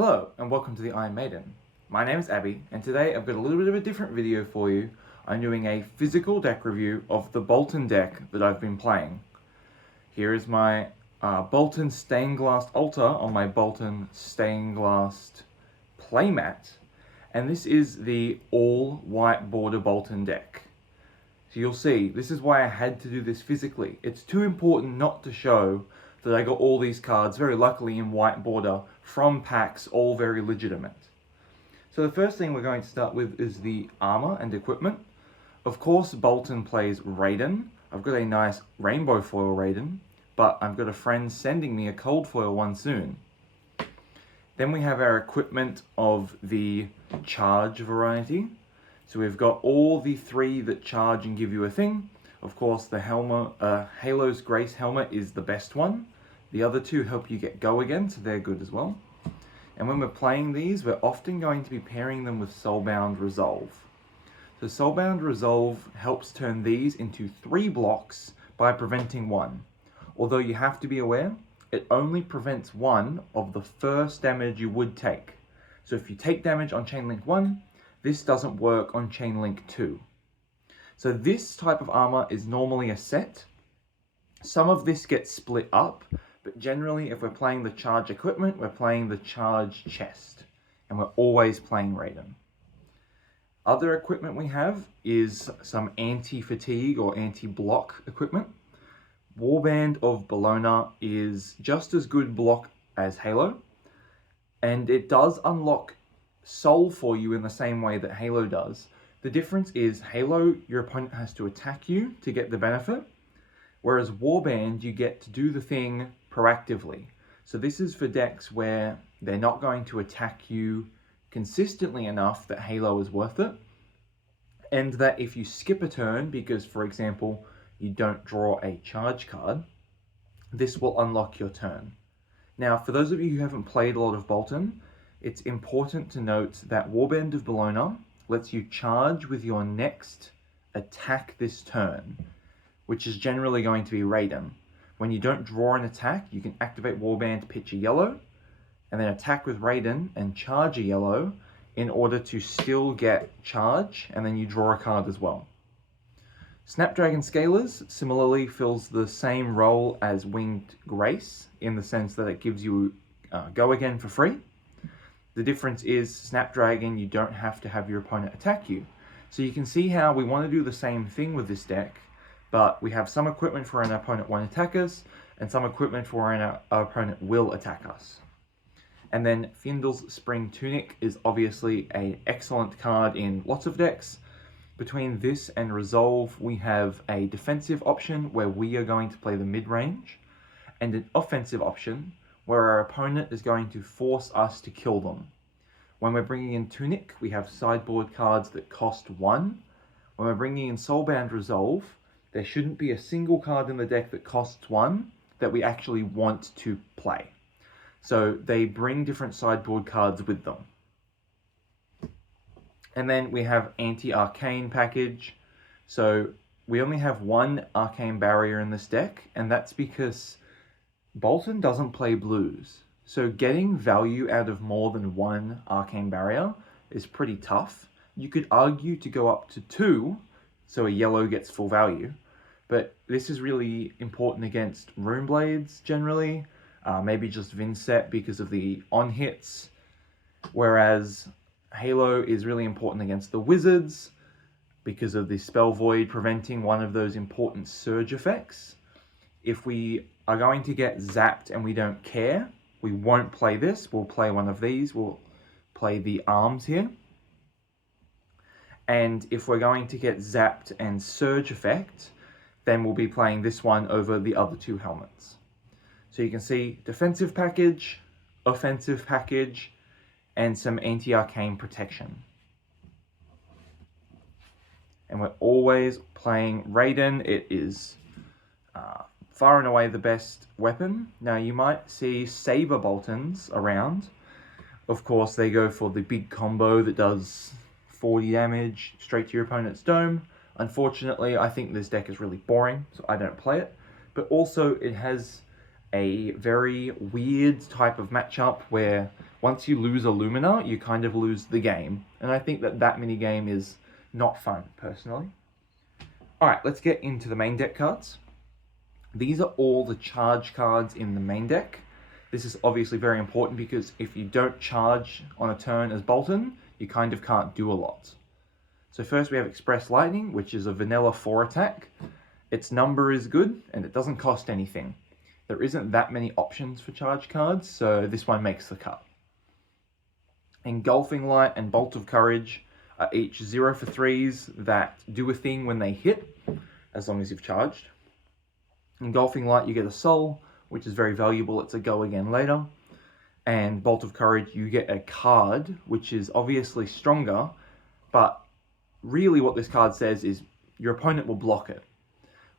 Hello and welcome to the Iron Maiden. My name is Abby and today I've got a little bit of a different video for you. I'm doing a physical deck review of the Boltyn deck that I've been playing. Here is my Boltyn stained glass altar on my Boltyn stained glass playmat, and this is the all white border Boltyn deck. So you'll see, this is why I had to do this physically. It's too important not to show that I got all these cards, very luckily in white border, from packs, all very legitimate. So the first thing we're going to start with is the armor and equipment. Of course, Boltyn plays Raiden. I've got a nice rainbow foil Raiden, but I've got a friend sending me a cold foil one soon. Then we have our equipment of the charge variety. So we've got all the three that charge and give you a thing. Of course, the helmet, Halo's Grace helmet is the best one. The other two help you get go again, so they're good as well. And when we're playing these, we're often going to be pairing them with Soulbound Resolve. So Soulbound Resolve helps turn these into 3 blocks by preventing 1. Although you have to be aware, it only prevents 1 of the first damage you would take. So if you take damage on Chain Link 1, this doesn't work on Chain Link 2. So this type of armor is normally a set. Some of this gets split up, but generally if we're playing the charge equipment, we're playing the charge chest, and we're always playing Raiden. Other equipment we have is some anti-fatigue or anti-block equipment. Warband of Boltyn is just as good block as Halo, and it does unlock soul for you in the same way that Halo does. The difference is Halo, your opponent has to attack you to get the benefit, whereas Warband, you get to do the thing proactively. So this is for decks where they're not going to attack you consistently enough that Halo is worth it, and that if you skip a turn because, for example, you don't draw a charge card, this will unlock your turn. Now, for those of you who haven't played a lot of Boltyn, it's important to note that Warband of Boltyn lets you charge with your next attack this turn, which is generally going to be Raiden. When you don't draw an attack, you can activate Warband, pitch a yellow, and then attack with Raiden and charge a yellow in order to still get charge, and then you draw a card as well. Snapdragon Scalers similarly fills the same role as Winged Grace in the sense that it gives you go again for free. The difference is Snapdragon, you don't have to have your opponent attack you. So you can see how we want to do the same thing with this deck, but we have some equipment for when our opponent won't attack us, and some equipment for when our opponent will attack us. And then Fyendal's Spring Tunic is obviously an excellent card in lots of decks. Between this and Resolve, we have a defensive option where we are going to play the mid-range, and an offensive option where our opponent is going to force us to kill them. When we're bringing in Tunic, we have sideboard cards that cost 1. When we're bringing in Soulbound Resolve, there shouldn't be a single card in the deck that costs 1 that we actually want to play. So they bring different sideboard cards with them. And then we have Anti-Arcane package. So we only have 1 Arcane Barrier in this deck, and that's because Boltyn doesn't play blues, so getting value out of more than 1 Arcane Barrier is pretty tough. You could argue to go up to 2, so a yellow gets full value, but this is really important against Rune Blades generally, maybe just Vinset because of the on-hits, whereas Halo is really important against the Wizards because of the Spell Void preventing one of those important surge effects. If we are going to get zapped and we don't care, we won't play this. We'll play one of these. We'll play the arms here. And if we're going to get zapped and surge effect, then we'll be playing this one over the other 2 helmets. So you can see defensive package, offensive package, and some anti-arcane protection. And we're always playing Raiden. It is far and away the best weapon. Now you might see Saber Boltyns around. Of course, they go for the big combo that does 40 damage straight to your opponent's dome. Unfortunately, I think this deck is really boring, so I don't play it. But also, it has a very weird type of matchup where once you lose Illumina, you kind of lose the game. And I think that mini game is not fun, personally. Alright, let's get into the main deck cards. These are all the charge cards in the main deck. This is obviously very important because if you don't charge on a turn as Boltyn, you kind of can't do a lot. So first we have Express Lightning, which is a vanilla 4 attack. Its number is good, and it doesn't cost anything. There isn't that many options for charge cards, so this one makes the cut. Engulfing Light and Bolt of Courage are each 0 for 3s that do a thing when they hit, as long as you've charged. Engulfing Light, you get a soul, which is very valuable. It's a go again later. And Bolt of Courage, you get a card, which is obviously stronger, but really what this card says is your opponent will block it,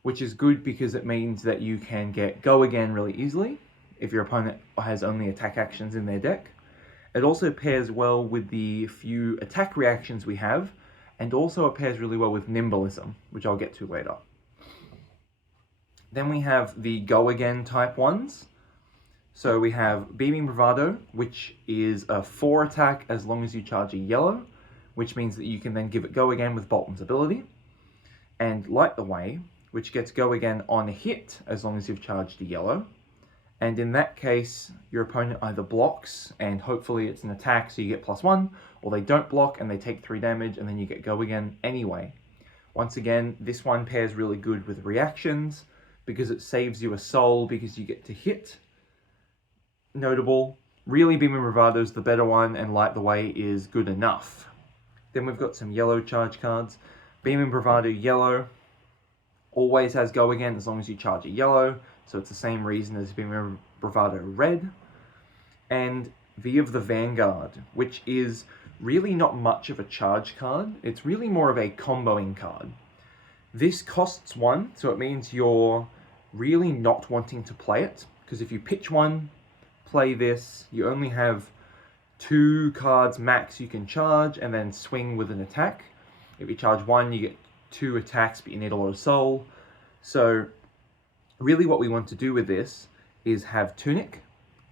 which is good because it means that you can get go again really easily if your opponent has only attack actions in their deck. It also pairs well with the few attack reactions we have, and also it pairs really well with Nimblism, which I'll get to later. Then we have the go again type ones. So we have Beaming Bravado, which is a 4 attack as long as you charge a yellow, which means that you can then give it go again with Boltyn's ability. And Light the Way, which gets go again on a hit as long as you've charged a yellow. And in that case, your opponent either blocks, and hopefully it's an attack so you get +1, or they don't block and they take 3 damage and then you get go again anyway. Once again, this one pairs really good with reactions because it saves you a soul because you get to hit. Notable, really Beaming Bravado is the better one and Light the Way is good enough. Then we've got some yellow charge cards. Beaming Bravado yellow always has go again as long as you charge a yellow, so it's the same reason as Beaming Bravado red. And V of the Vanguard, which is really not much of a charge card. It's really more of a comboing card. This costs 1, so it means you're really not wanting to play it, because if you pitch 1, play this, you only have 2 cards max you can charge and then swing with an attack. If you charge 1, you get 2 attacks, but you need a lot of soul. So really what we want to do with this is have Tunic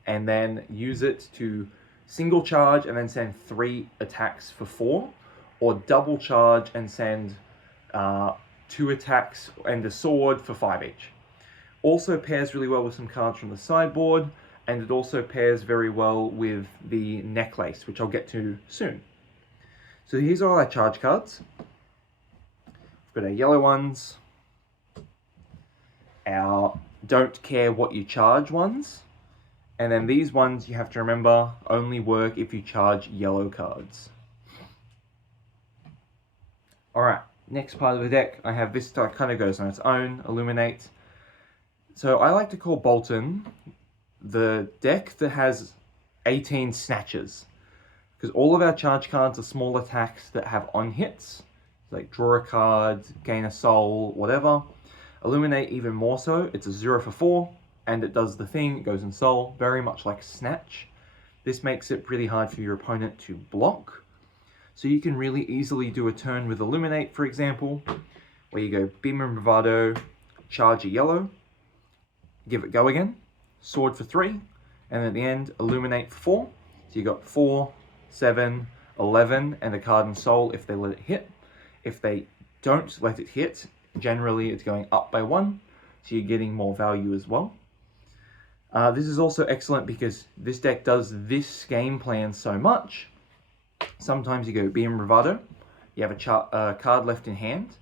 and then use it to single charge and then send 3 attacks for 4, or double charge and send 2 attacks and a sword for 5 each. Also pairs really well with some cards from the sideboard, and it also pairs very well with the necklace, which I'll get to soon. So here's all our charge cards. We've got our yellow ones, our don't care what you charge ones, and then these ones you have to remember only work if you charge yellow cards. Alright, next part of the deck, I have this that kind of goes on its own, Illuminate. So I like to call Boltyn the deck that has 18 snatches, because all of our charge cards are small attacks that have on hits, like draw a card, gain a soul, whatever. Illuminate even more so, it's a 0 for 4, and it does the thing, it goes in soul, very much like Snatch. This makes it pretty hard for your opponent to block. So you can really easily do a turn with Illuminate, for example, where you go Beaming Bravado, charge a yellow, give it go again, sword for 3, and at the end, Illuminate for 4. So you got 4, 7, 11, and a card in soul if they let it hit. If they don't let it hit, generally it's going up by 1, so you're getting more value as well. This is also excellent because this deck does this game plan so much. Sometimes you go Beaming Bravado, you have a card left in hand,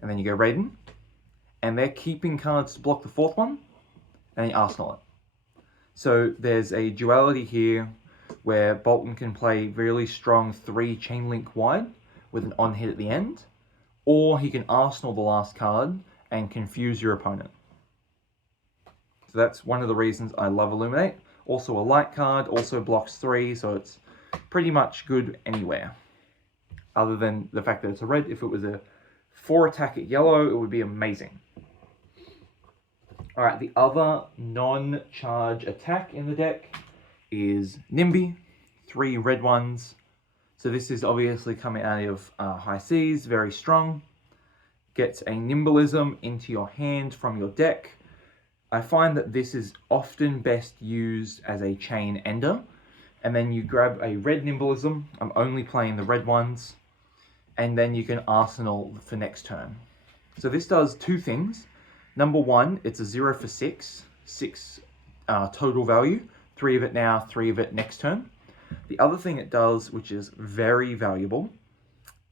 and then you go Raiden, and they're keeping cards to block the 4th one, and you arsenal it. So there's a duality here where Boltyn can play really strong 3 chain link wide with an on hit at the end, or he can arsenal the last card and confuse your opponent. So that's one of the reasons I love Illuminate. Also a light card, also blocks 3, so it's pretty much good anywhere. Other than the fact that it's a red, if it was a 4 attack at yellow, it would be amazing. Alright, the other non-charge attack in the deck is Nimby, 3 red ones. So this is obviously coming out of High Seas, very strong. Gets a Nimblism into your hand from your deck. I find that this is often best used as a chain ender, and then you grab a red Nimblism. I'm only playing the red ones, and then you can arsenal for next turn. So this does two things. Number one, it's a 0 for 6 total value, 3 of it now, 3 of it next turn. The other thing it does, which is very valuable,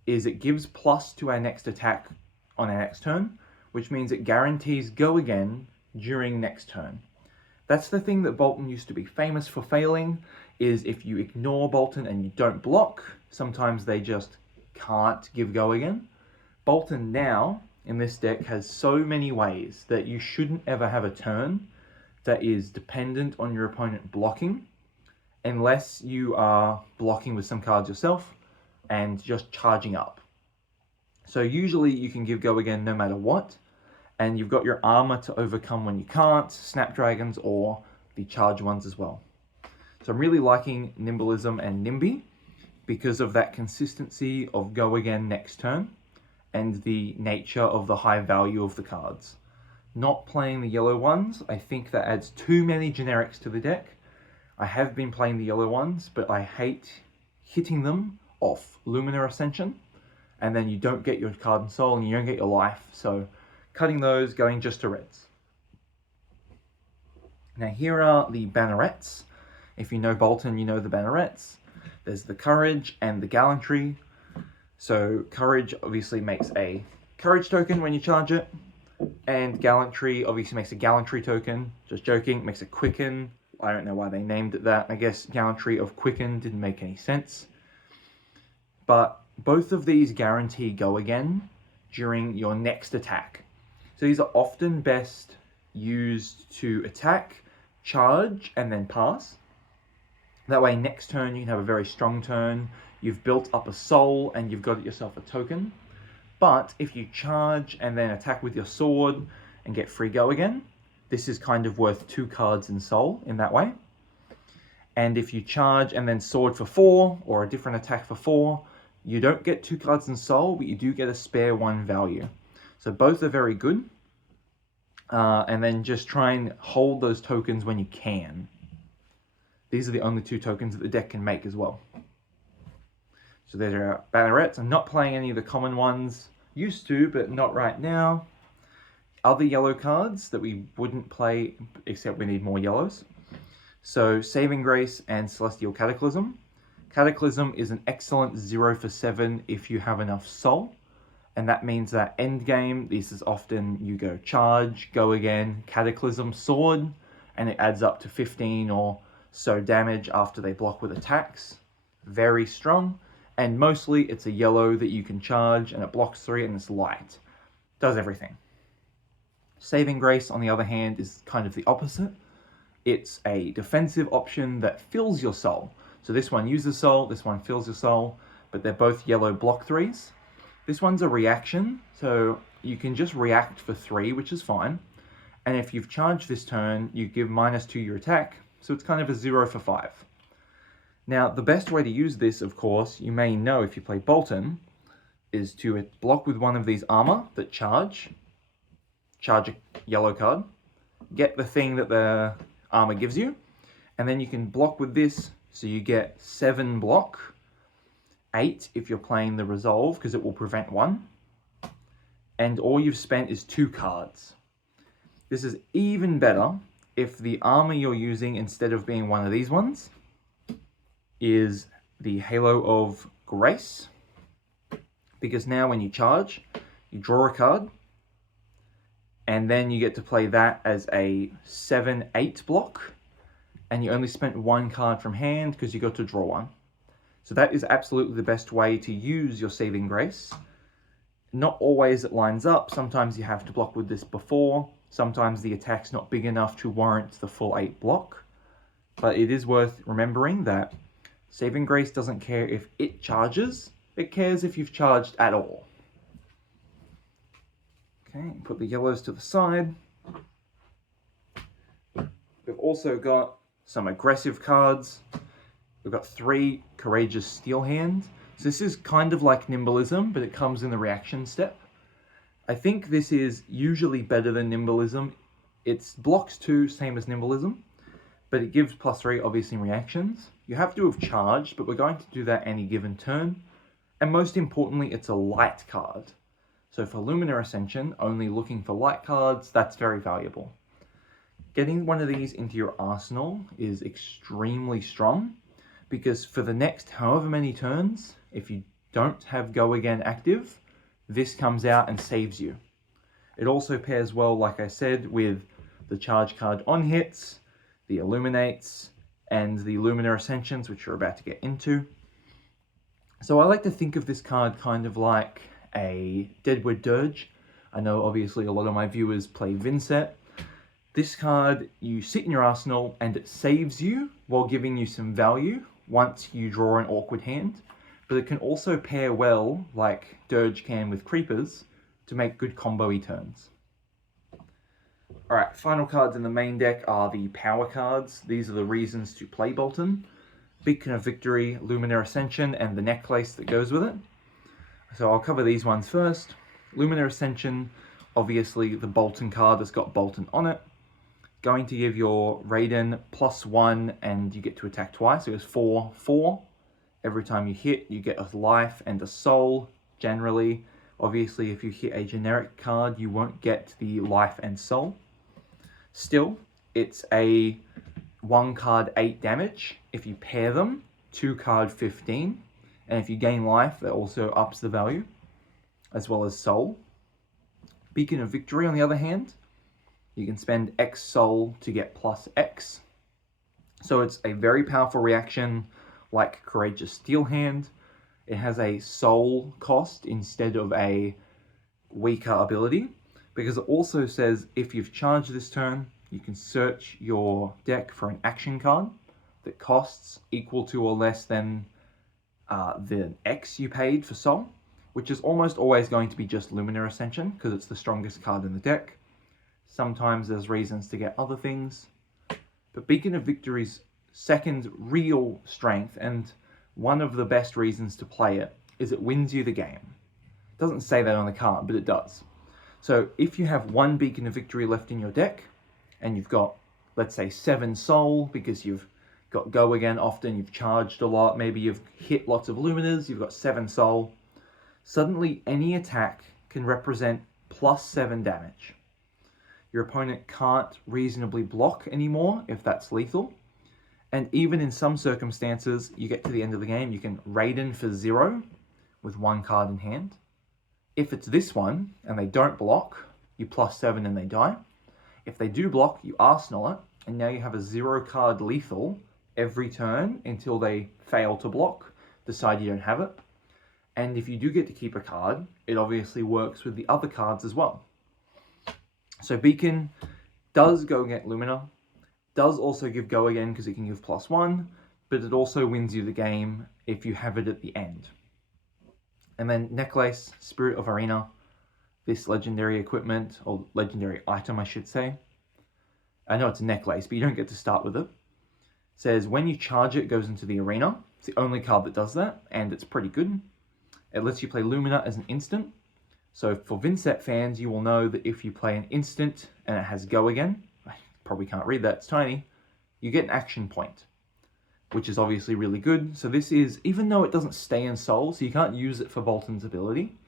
is it gives plus to our next attack on our next turn, which means it guarantees go again during next turn. That's the thing that Boltyn used to be famous for failing, is if you ignore Boltyn and you don't block, sometimes they just can't give go again. Boltyn now, in this deck, has so many ways that you shouldn't ever have a turn that is dependent on your opponent blocking, unless you are blocking with some cards yourself and just charging up. So usually you can give go again no matter what, and you've got your armor to overcome when you can't, Snapdragons or the charge ones as well. So I'm really liking Nimblism and Nimby because of that consistency of go again next turn and the nature of the high value of the cards. Not playing the yellow ones, I think that adds too many generics to the deck. I have been playing the yellow ones, but I hate hitting them off Luminous Ascension, and then you don't get your card and soul and you don't get your life, so cutting those, going just to reds. Now here are the Bannerets. If you know Boltyn, you know the Bannerets. There's the Courage and the Gallantry. So Courage obviously makes a Courage token when you charge it, and Gallantry obviously makes a Gallantry token. Just joking, makes a Quicken. I don't know why they named it that. I guess Gallantry of Quicken didn't make any sense. But both of these guarantee go again during your next attack. So these are often best used to attack, charge, and then pass. That way next turn you can have a very strong turn. You've built up a soul and you've got yourself a token. But if you charge and then attack with your sword and get free go again, this is kind of worth 2 cards in soul in that way. And if you charge and then sword for 4 or a different attack for 4, you don't get 2 cards in soul, but you do get a spare 1 value. So both are very good. And then just try and hold those tokens when you can. These are the only 2 tokens that the deck can make as well. So there's our Bannerets. I'm not playing any of the common ones. Used to, but not right now. Other yellow cards that we wouldn't play, except we need more yellows. So Saving Grace and Celestial Cataclysm. Cataclysm is an excellent 0 for 7 if you have enough soul. And that means that end game, this is often you go charge, go again, Cataclysm, sword, and it adds up to 15 or so damage after they block with attacks. Very strong. And mostly it's a yellow that you can charge and it blocks 3 and it's light. Does everything. Saving Grace, on the other hand, is kind of the opposite. It's a defensive option that fills your soul. So this one uses soul, this one fills your soul, but they're both yellow block 3s. This one's a reaction, so you can just react for 3, which is fine. And if you've charged this turn, you give -2 your attack, so it's kind of a 0 for 5. Now, the best way to use this, of course, you may know if you play Boltyn, is to block with one of these armor that charge a yellow card, get the thing that the armor gives you, and then you can block with this, so you get 7 block, 8 if you're playing the Resolve, because it will prevent 1, and all you've spent is 2 cards. This is even better if the armor you're using, instead of being one of these ones, is the Halo of Grace, because now when you charge, you draw a card, and then you get to play that as a 7/8 block, and you only spent 1 card from hand because you got to draw 1. So that is absolutely the best way to use your Saving Grace. Not always it lines up. Sometimes you have to block with this before. Sometimes the attack's not big enough to warrant the full 8 block. But it is worth remembering that Saving Grace doesn't care if it charges. It cares if you've charged at all. Okay, put the yellows to the side. We've also got some aggressive cards. We've got 3 Courageous Steel Hand. So this is kind of like Nimblism, but it comes in the reaction step. I think this is usually better than Nimblism It's blocks 2, same as Nimblism, but it gives +3 obviously in reactions. You have to have charged, but we're going to do that any given turn. And most importantly, it's a light card. So for Luminous Ascension, only looking for light cards, that's very valuable. Getting one of these into your arsenal is extremely strong, because for the next however many turns, if you don't have Go Again active, this comes out and saves you. It also pairs well, like I said, with the charge card on hits, the Illuminates, and the Luminous Ascensions, which we're about to get into. So I like to think of this card kind of like a Deadwood Dirge. I know obviously a lot of my viewers play Vinset. This card, you sit in your arsenal and it saves you while giving you some value once you draw an awkward hand. But it can also pair well, like Dirge can with Creepers, to make good combo-y turns. Alright, final cards in the main deck are the power cards. These are the reasons to play Boltyn. Beacon of Victory, Luminous Ascension, and the necklace that goes with it. So I'll cover these ones first. Luminous Ascension, obviously the Boltyn card that's got Boltyn on it. Going to give your Raiden +1 and you get to attack twice. So it's 4/4. Every time you hit, you get a life and a soul, generally. Obviously, if you hit a generic card, you won't get the life and soul. Still, it's a 1 card 8 damage. If you pair them, 2 card 15. And if you gain life, that also ups the value, as well as soul. Beacon of Victory, on the other hand, you can spend X soul to get +X. So it's a very powerful reaction, like Courageous Steel Hand. It has a soul cost instead of a weaker ability, because it also says if you've charged this turn, you can search your deck for an action card that costs equal to or less than the X you paid for soul, which is almost always going to be just Luminous Ascension, because it's the strongest card in the deck. Sometimes there's reasons to get other things. But Beacon of Victory's second real strength, and one of the best reasons to play it, is it wins you the game. It doesn't say that on the card, but it does. So if you have 1 Beacon of Victory left in your deck, and you've got, let's say, 7 soul, because you've got Go Again often, you've charged a lot, maybe you've hit lots of Luminas, you've got 7 soul, suddenly any attack can represent +7 damage. Your opponent can't reasonably block anymore if that's lethal. And even in some circumstances, you get to the end of the game, you can Raiden for 0 with 1 card in hand. If it's this one, and they don't block, you +7 and they die. If they do block, you arsenal it, and now you have a 0 card lethal every turn until they fail to block, decide you don't have it. And if you do get to keep a card, it obviously works with the other cards as well. So Beacon does go against Lumina, does also give Go Again because it can give +1, but it also wins you the game if you have it at the end. And then Necklace, Spirit of Arena, this legendary equipment, or legendary item I should say. I know it's a necklace, but you don't get to start with it. Says when you charge it, it goes into the arena. It's the only card that does that, and it's pretty good. It lets you play Lumina as an instant. So for Vinset fans, you will know that if you play an instant and it has Go Again, I probably can't read that, it's tiny, you get an action point, which is obviously really good. So this is, even though it doesn't stay in soul, so you can't use it for Boltyn's ability,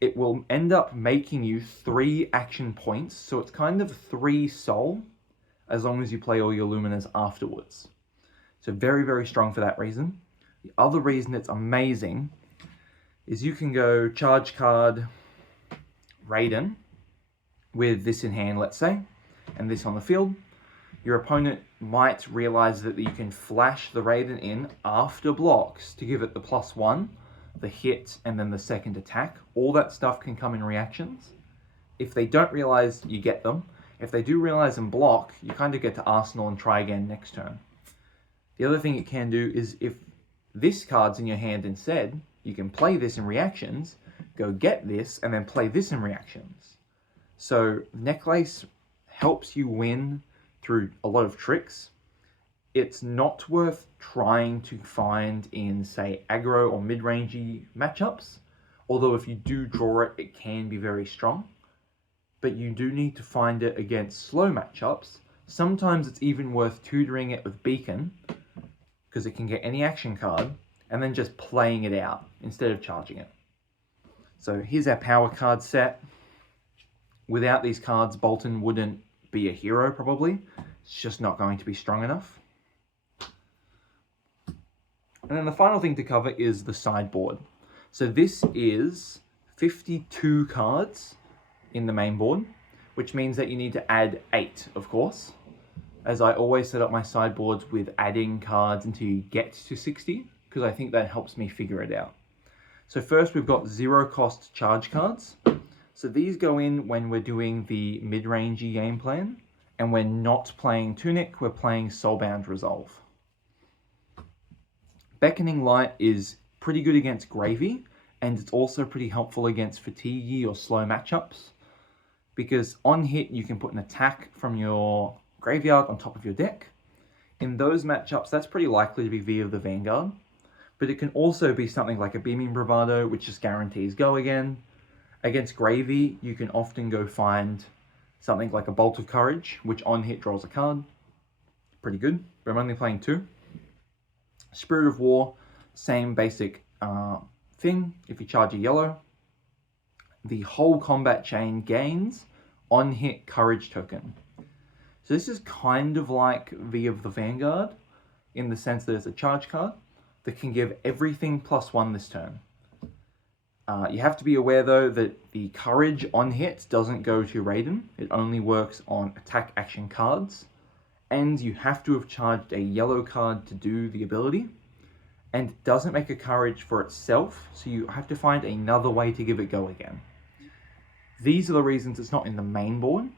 it will end up making you 3 action points. So it's kind of 3 soul, as long as you play all your Luminas afterwards. So very, very strong for that reason. The other reason it's amazing is you can go charge card Raiden with this in hand, let's say, and this on the field. Your opponent might realize that you can flash the Raiden in after blocks to give it the +1, the hit, and then the second attack. All that stuff can come in reactions. If they don't realize, you get them. If they do realize and block, you kind of get to arsenal and try again next turn. The other thing it can do is if this card's in your hand instead, you can play this in reactions, go get this, and then play this in reactions. So Necklace helps you win through a lot of tricks. It's not worth trying to find in, say, aggro or mid-rangey matchups, although if you do draw it, it can be very strong. but you do need to find it against slow matchups. Sometimes it's even worth tutoring it with Beacon, because it can get any action card, and then just playing it out instead of charging it. So here's our power card set. Without these cards, Boltyn wouldn't be a hero probably. It's just not going to be strong enough. And then the final thing to cover is the sideboard. So this is 52 cards in the main board, which means that you need to add 8, of course, as I always set up my sideboards with adding cards until you get to 60, because I think that helps me figure it out. So first we've got 0 cost charge cards. So these go in when we're doing the mid-rangey game plan, and we're not playing Tunic, we're playing Soulbound Resolve. Beckoning Light is pretty good against Gravy, and it's also pretty helpful against fatiguey or slow matchups, because on hit you can put an attack from your graveyard on top of your deck. In those matchups, that's pretty likely to be via the Vanguard, but it can also be something like a Beaming Bravado, which just guarantees go again. Against Gravy, you can often go find something like a Bolt of Courage, which on hit draws a card. Pretty good, but I'm only playing 2. Spirit of War, same basic thing. If you charge a yellow, the whole combat chain gains on hit Courage token. So this is kind of like V of the Vanguard, in the sense that it's a charge card that can give everything +1 this turn. You have to be aware though that the Courage on hit doesn't go to Raiden. It only works on attack action cards. And you have to have charged a yellow card to do the ability. And it doesn't make a Courage for itself, so you have to find another way to give it go again. These are the reasons it's not in the main board,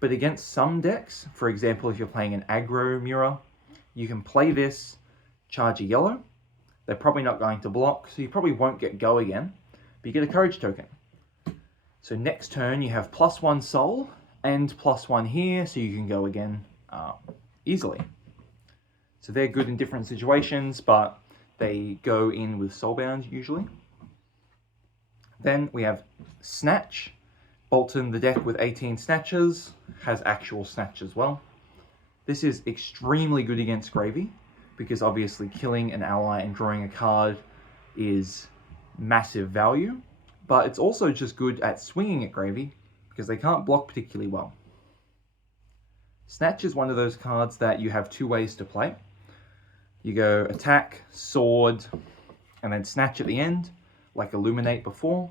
but against some decks, for example if you're playing an aggro Mura, you can play this, charge a yellow. They're probably not going to block, so you probably won't get go again, but you get a Courage token. So next turn you have +1 soul and +1 here, so you can go again easily. So they're good in different situations, but they go in with Soulbound usually. Then we have Snatch. Boltyn, the deck with 18 snatches, has actual snatch as well. This is extremely good against Gravy, because obviously killing an ally and drawing a card is massive value, but it's also just good at swinging at Gravy, because they can't block particularly well. Snatch is one of those cards that you have 2 ways to play. You go attack, sword, and then snatch at the end, like Illuminate before.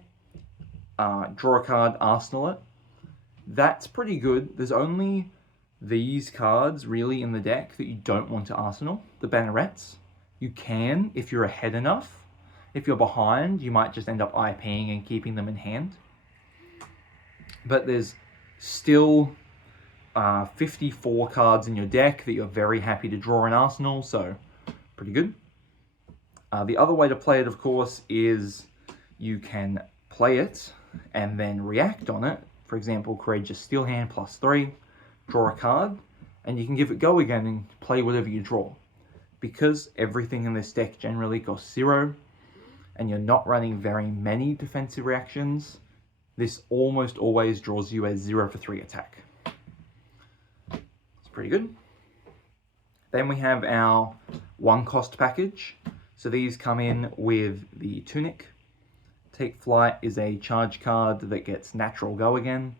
Draw a card, arsenal it. That's pretty good. There's only these cards really in the deck that you don't want to arsenal. The Bannerets. You can if you're ahead enough. If you're behind, you might just end up IPing and keeping them in hand. But there's still 54 cards in your deck that you're very happy to draw an arsenal, so pretty good. The other way to play it, of course, is you can play it and then react on it. For example, Courageous Steel Hand +3, draw a card, and you can give it go again and play whatever you draw. Because everything in this deck generally costs 0, and you're not running very many defensive reactions, this almost always draws you a 0 for 3 attack. It's pretty good. Then we have our 1 cost package. So these come in with the Tunic. Take Flight is a charge card that gets natural go again,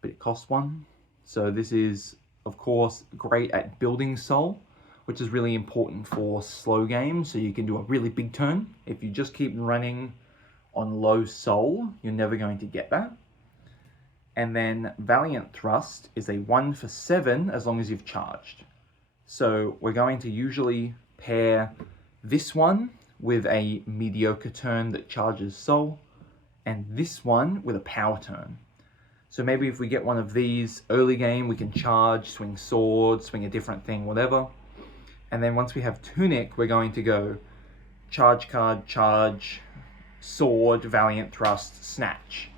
but it costs 1. So this is, of course, great at building soul, which is really important for slow games, so you can do a really big turn. If you just keep running on low soul, you're never going to get that. And then Valiant Thrust is a 1 for 7 as long as you've charged. So we're going to usually pair this one with a mediocre turn that charges soul, and this one with a power turn. So maybe if we get one of these early game, we can charge, swing sword, swing a different thing, whatever. And then once we have Tunic, we're going to go charge card, charge, sword, Valiant Thrust, snatch.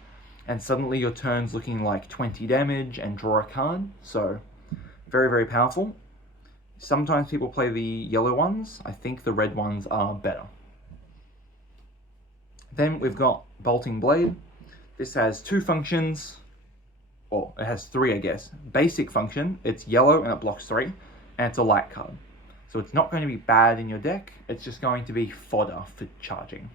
And suddenly your turn's looking like 20 damage and draw a card. So very, very powerful. Sometimes people play the yellow ones. I think the red ones are better. Then we've got Bolting Blade. This has 2 functions. or it has 3, I guess. Basic function, it's yellow and it blocks 3, and it's a light card. So it's not going to be bad in your deck, it's just going to be fodder for charging.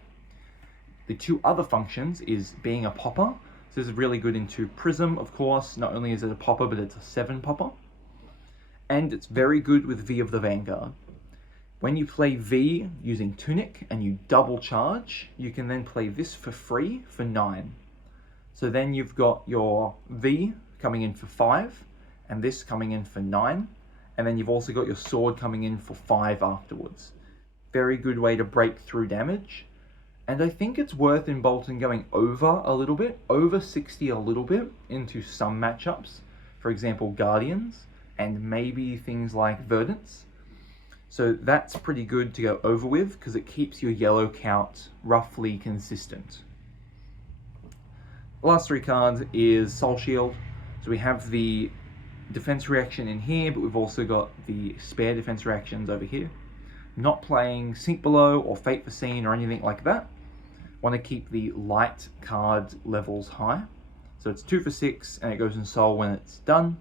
The 2 other functions is being a popper. So this is really good into Prism, of course. Not only is it a popper, but it's a 7 popper. And it's very good with V of the Vanguard. When you play V using Tunic and you double charge, you can then play this for free for 9. So then you've got your V coming in for 5, and this coming in for 9, and then you've also got your sword coming in for 5 afterwards. Very good way to break through damage. And I think it's worth in Boltyn going over a little bit, over 60 a little bit, into some matchups. For example, Guardians, and maybe things like Verdants. So that's pretty good to go over with, because it keeps your yellow count roughly consistent. The last 3 cards is Soul Shield. So we have the defense reaction in here, but we've also got the spare defense reactions over here. Not playing Sink Below or Fate Foreseen or anything like that. Want to keep the light card levels high. So it's 2 for 6, and it goes in Soul when it's done.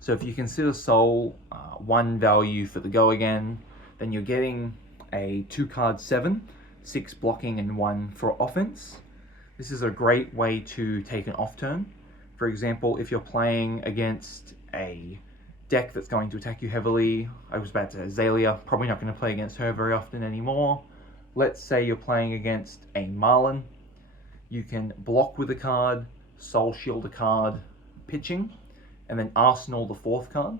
So if you consider Soul 1 value for the go again, then you're getting a 2 card 7, 6 blocking and 1 for offense. This is a great way to take an off turn. For example, if you're playing against a deck that's going to attack you heavily, I was about to say Azalea, probably not going to play against her very often anymore. Let's say you're playing against a Marlin. You can block with a card, Soul Shield a card, pitching, and then Arsenal the 4th card.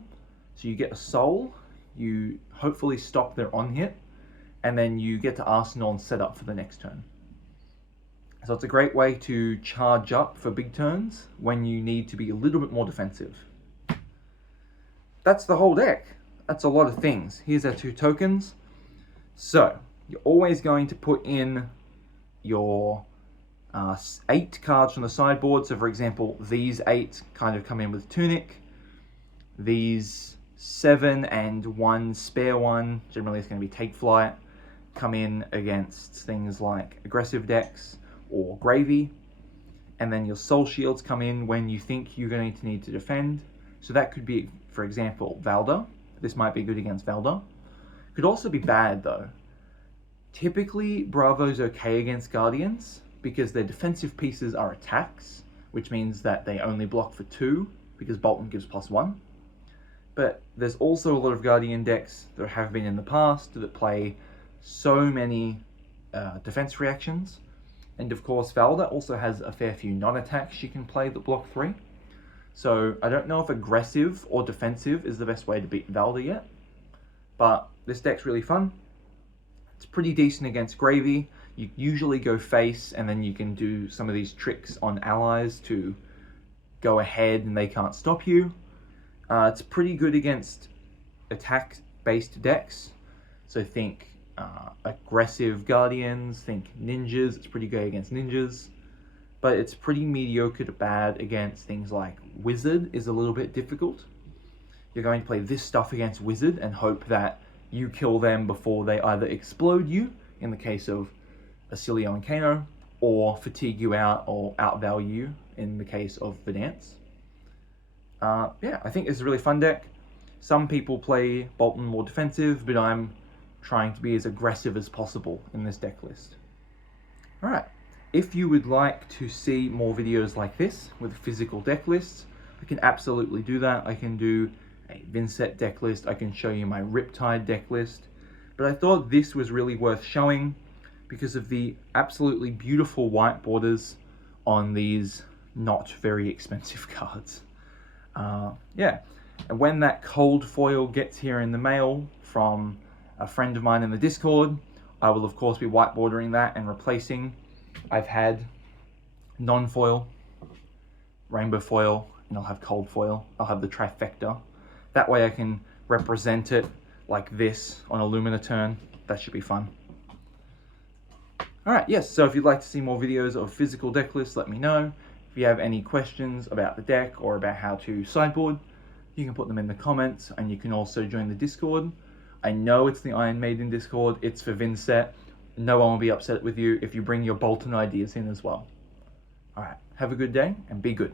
So you get a Soul, you hopefully stop their on hit, and then you get to Arsenal and set up for the next turn. So it's a great way to charge up for big turns when you need to be a little bit more defensive. That's the whole deck. That's a lot of things. Here's our 2 tokens. So you're always going to put in your 8 cards from the sideboard. So for example, these 8 kind of come in with Tunic. These 7 and 1 spare one, generally it's going to be Take Flight, come in against things like aggressive decks or Gravy. And then your Soul Shields come in when you think you're going to need to defend. So that could be, for example, Valda. This might be good against Valda. Could also be bad though. Typically, Bravo's okay against Guardians because their defensive pieces are attacks, which means that they only block for 2 because Boltyn gives +1. But there's also a lot of Guardian decks that have been in the past that play so many defense reactions. And of course, Valda also has a fair few non-attacks you can play that block 3. So I don't know if aggressive or defensive is the best way to beat Valda yet. But this deck's really fun. It's pretty decent against Gravy. You usually go face, and then you can do some of these tricks on allies to go ahead and they can't stop you. It's pretty good against attack-based decks. So think aggressive Guardians, think Ninjas. It's pretty good against Ninjas. But it's pretty mediocre to bad against things like Wizard is a little bit difficult. You're going to play this stuff against Wizard and hope that you kill them before they either explode you, in the case of Acilio and Kano, or fatigue you out or outvalue you, in the case of Verdants. Yeah, I think it's a really fun deck. Some people play Boltyn more defensive, but I'm trying to be as aggressive as possible in this deck list. Alright, if you would like to see more videos like this with physical deck lists, I can absolutely do that. I can do a Vinset deck list, I can show you my Riptide deck list, but I thought this was really worth showing because of the absolutely beautiful white borders on these not very expensive cards. Yeah, and when that cold foil gets here in the mail from a friend of mine in the Discord, I will of course be whitebordering that and replacing. I've had non-foil, rainbow foil, and I'll have cold foil. I'll have the trifecta. That way I can represent it like this on a Lumina turn. That should be fun. Alright, yes, so if you'd like to see more videos of physical deck lists, let me know. If you have any questions about the deck or about how to sideboard, you can put them in the comments, and you can also join the Discord. I know it's the Iron Maiden Discord, it's for Vinset. No one will be upset with you if you bring your Boltyn ideas in as well. Alright, have a good day and be good.